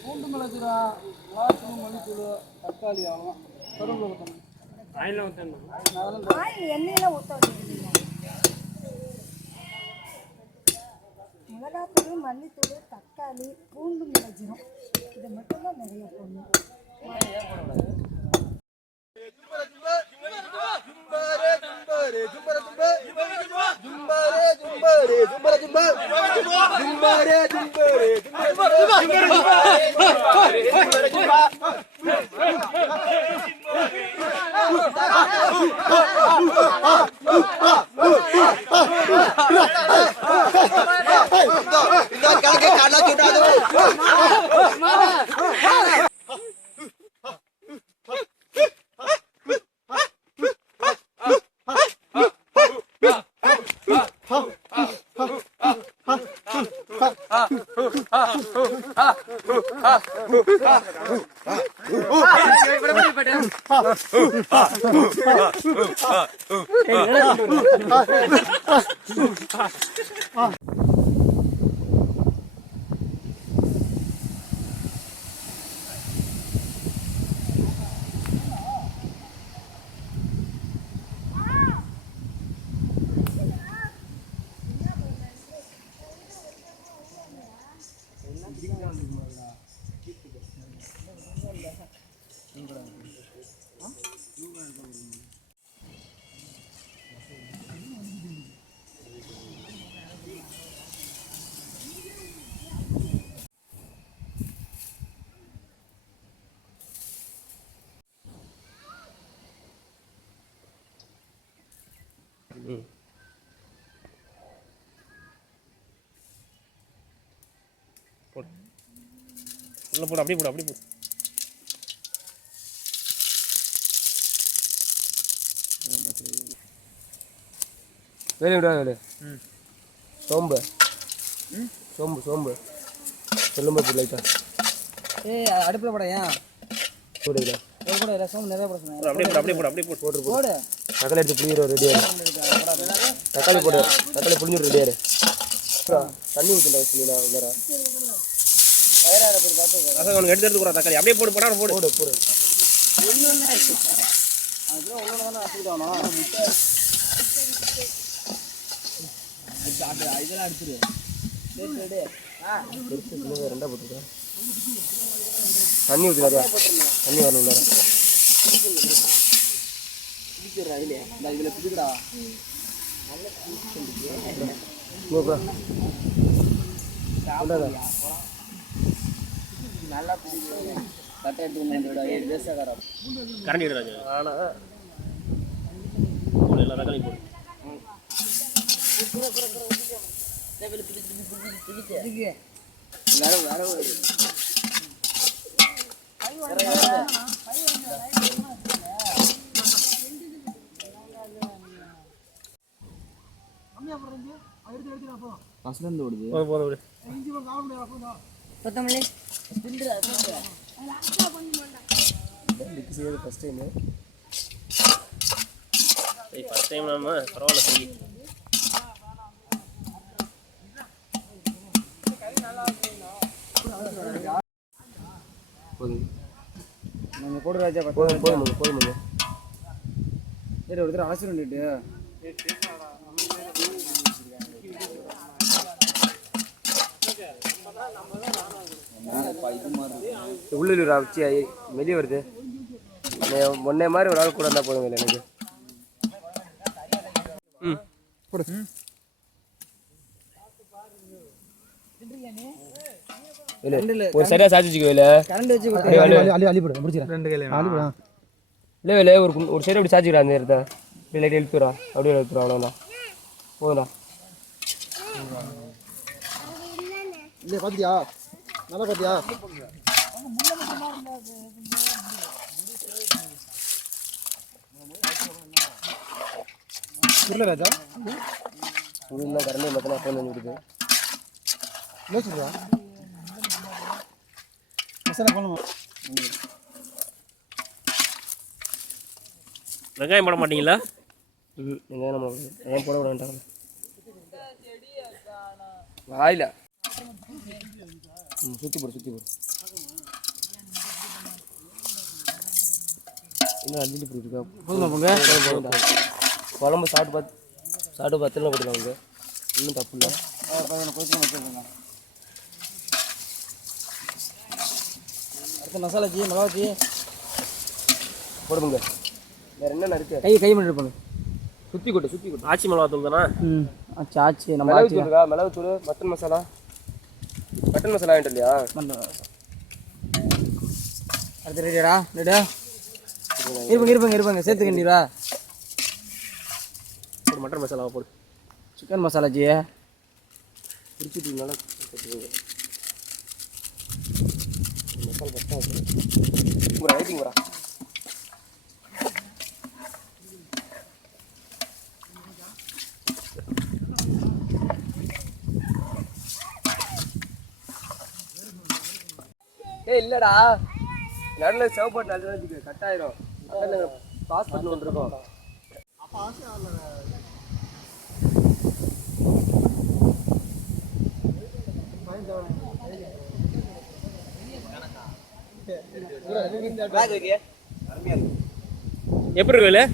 பூண்டு மிளகுரா வாசம் மல்லித்தூள் தக்காளி அவ்வளோதான் கருவேப்பிலை ஊற்றணும் ஆயில் ஊற்றணும் எண்ணெயில் ஊற்ற மிளகாத்தூள் மல்லித்தூள் தக்காளி பூண்டு மிளகுரம் இதை மட்டும்தான் நிறைய போடணும் உள்ள போடு அப்படியே போடு அப்படியே போடு வேலை விடா வேலை சோம்பு சோம்பு சோம்பு சொல்லும்போது லைட்டா அடுப்பில் போட ஏன் போடுங்களா போட சோம்பு நிறைய போட சொன்னேன் அப்படியே போடு அப்படியே போடு அப்படியே போடு போட்டு போடு தக்காளி எடுத்து புளியிற ரெடியாக தக்காளி போடு தக்காளி புளிஞ்சிரு ரெடியாரு தண்ணி ஊற்றுல வச்சுங்களா வேற அவனுக்கு எடுத்து போடுறா தக்காளி அப்படியே போடு போடா போடு போடு போடு இதெல்லாம் எடுத்துரு ரெண்டா போட்டுருக்கா தண்ணி ஊற்றி நிறையா தண்ணி வரணும் வேற இதில் பிடிக்கடா நல்லா பிடிக்கும் கட்டை எடுத்து கரண்டி எடுறாங்க ஆனால் போடு எல்லா தக்காளி போடு கொத்தமல்லி ஃபஸ்ட் டைம் ஃபஸ்ட் டைம் நம்ம பரவாயில்ல சரி போதும் நம்ம போடு ராஜா போதும் போதும் போதும் சரி ஒருத்தர் அவசரம் வந்துட்டு உள்ளூர் வச்சு வெளியே வருது ஒன்னே மாதிரி ஒரு ஆள் கூட இருந்தால் போதும் இல்லை எனக்கு ஒரு சரியா சார்ஜ் வச்சுக்கோ இல்லை இல்லை இல்லை ஒரு சைடு அப்படி சார்ஜ் அந்த இடத்த லைட் எழுத்துறா அப்படியே எழுத்துறா அவ்வளோண்ணா போதுண்ணா இல்லை பார்த்தியா நல்லா பார்த்தியா இல்லை ராஜா உள்ள கரண்டே மொத்தம் ஃபோன் வந்துடுது என்ன சொல்கிறா மசாலா பண்ணணும் வெங்காயம் போட மாட்டீங்களா? வெங்காயம் நம்ம ஏன் போட விட வேண்டாம் வாயில சுற்றி போடு இன்னும் அள்ளிட்டு போயிருக்கா போதுமா பொங்க குழம்பு சாப்பிட்டு பத்திரம் போட்டுருக்காங்க இன்னும் தப்பு இல்லை அடுத்த மசாலா ஜி மிளகா ஜி போடுங்க வேற என்னென்ன இருக்கு கை மட்டும் பண்ணு சுற்றி கொட்டு ஆச்சி மிளகா தூள் தானே ஆச்சு ஆச்சு நம்ம மிளகு தூள் இருக்கா மிளகு தூள் மட்டன் மசாலா வாங்கிட்டு இல்லையா அடுத்து ரெடியாடா இருப்பாங்க சேர்த்துக்கண்டீரா ஒரு மட்டன் மசாலாவை போடு சிக்கன் மசாலா ஜி பிரிச்சுட்டீங்கனால மசாலா ஃபஸ்ட்டாக ஒரு ரைட்டிங் வரா இல்லடா நடுவில் சேவ் நல்லது கட் ஆயிரும் பாஸ் பண்ணி ஒன்று இருக்கோம் எப்படி இருக்கு